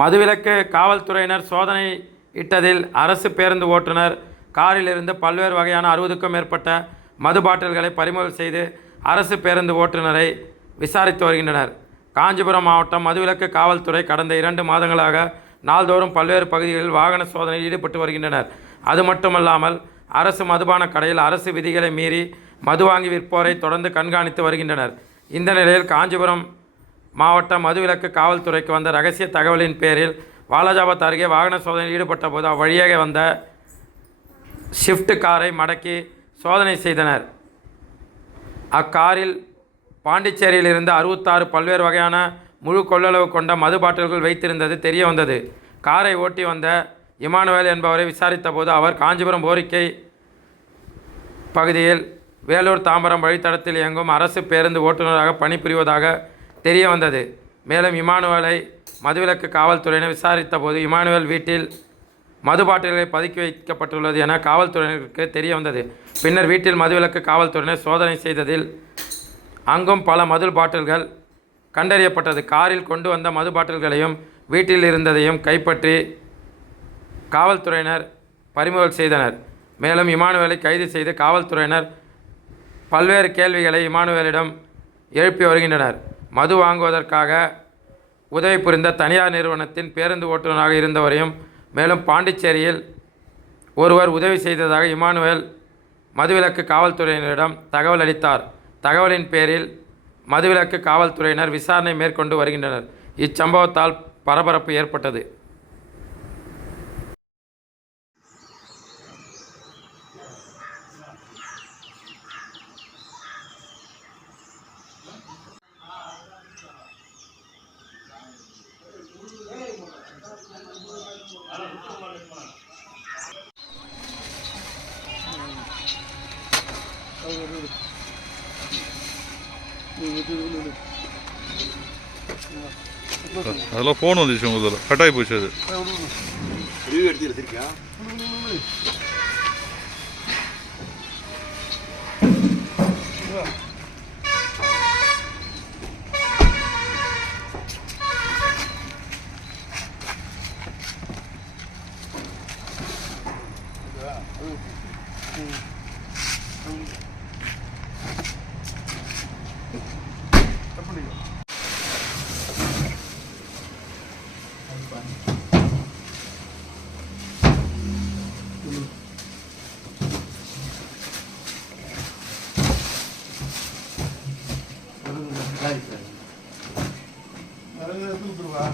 மதுவிலக்கு காவல்துறையினர் சோதனை இட்டதில் அரசு பேருந்து ஓட்டுநர் காரில் இருந்து பல்வேறு வகையான அறுபதுக்கும் மேற்பட்ட மது பாட்டில்களை பறிமுதல் செய்து அரசு பேருந்து ஓட்டுநரை விசாரித்து வருகின்றனர். காஞ்சிபுரம் மாவட்டம் மதுவிலக்கு காவல்துறை கடந்த இரண்டு மாதங்களாக நாள்தோறும் பல்வேறு பகுதிகளில் வாகன சோதனையில் ஈடுபட்டு வருகின்றனர். அது மட்டுமல்லாமல் அரசு மதுபான கடையில் அரசு விதிகளை மீறி மது வாங்கி விற்போரை தொடர்ந்து கண்காணித்து வருகின்றனர். இந்த நிலையில் காஞ்சிபுரம் மாவட்ட மதுவிலக்கு காவல்துறைக்கு வந்த ரகசிய தகவலின் பேரில் வாலாஜாபாத் அருகே வாகன சோதனையில் ஈடுபட்ட போது அவ்வழியாக வந்த ஷிஃப்ட் காரை மடக்கி சோதனை செய்தனர். அக்காரில் பாண்டிச்சேரியிலிருந்து அறுபத்தாறு பல்வேறு வகையான முழு கொள்ளளவு கொண்ட மது பாட்டில்கள் வைத்திருந்தது தெரிய வந்தது. காரை ஓட்டி வந்த இமானுவேல் என்பவரை விசாரித்த போது அவர் காஞ்சிபுரம் போரிக்கை பகுதியில் வேலூர் தாம்பரம் வழித்தடத்தில் இயங்கும் அரசு பேருந்து ஓட்டுநராக பணிபுரிவதாக தெரிய வந்தது. மேலும் இமானுவலை மதுவிலக்கு காவல்துறையினர் விசாரித்த போது இமானுவேல் வீட்டில் மது பாட்டில்களை பதுக்கி வைக்கப்பட்டுள்ளது என காவல்துறையினருக்கு தெரிய வந்தது. பின்னர் வீட்டில் மதுவிலக்கு காவல்துறையினர் சோதனை செய்ததில் அங்கும் பல மது பாட்டில்கள் கண்டறியப்பட்டது. காரில் கொண்டு வந்த மது பாட்டில்களையும் வீட்டில் இருந்ததையும் கைப்பற்றி காவல்துறையினர் பறிமுதல் செய்தனர். மேலும் இமானுவேலை கைது செய்து காவல்துறையினர் பல்வேறு கேள்விகளை இமானுவேலிடம் எழுப்பி வருகின்றனர். மது வாங்குவதற்காக உதவி புரிந்த தனியார் நிறுவனத்தின் பேருந்து ஓட்டுநராக இருந்தவரையும் மேலும் பாண்டிச்சேரியில் ஒருவர் உதவி செய்ததாக இமானுவேல் மதுவிலக்கு காவல்துறையினரிடம் தகவல் அளித்தார். தகவலின் பேரில் மதுவிலக்கு காவல்துறையினர் விசாரணை மேற்கொண்டு வருகின்றனர். இச்சம்பவத்தால் பரபரப்பு ஏற்பட்டது. அதெல்லாம் ஃபோன் வந்துச்சு உங்கள் கட்டாயி போச்சு அது.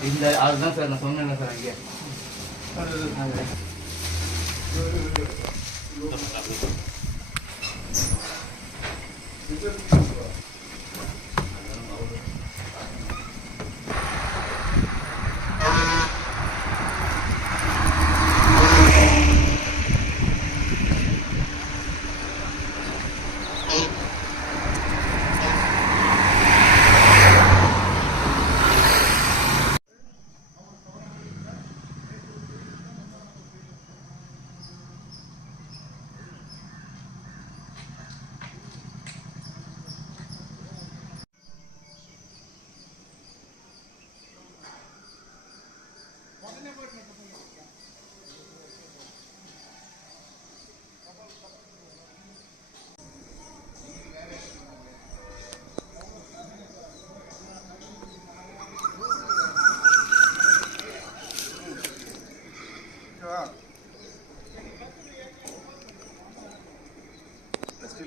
இந்த அதுதான் சார் நான் சொன்னேன் சார் அங்கே. Tamam.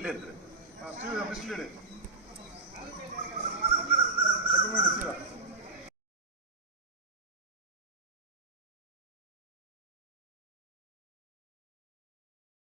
Lid first commission lid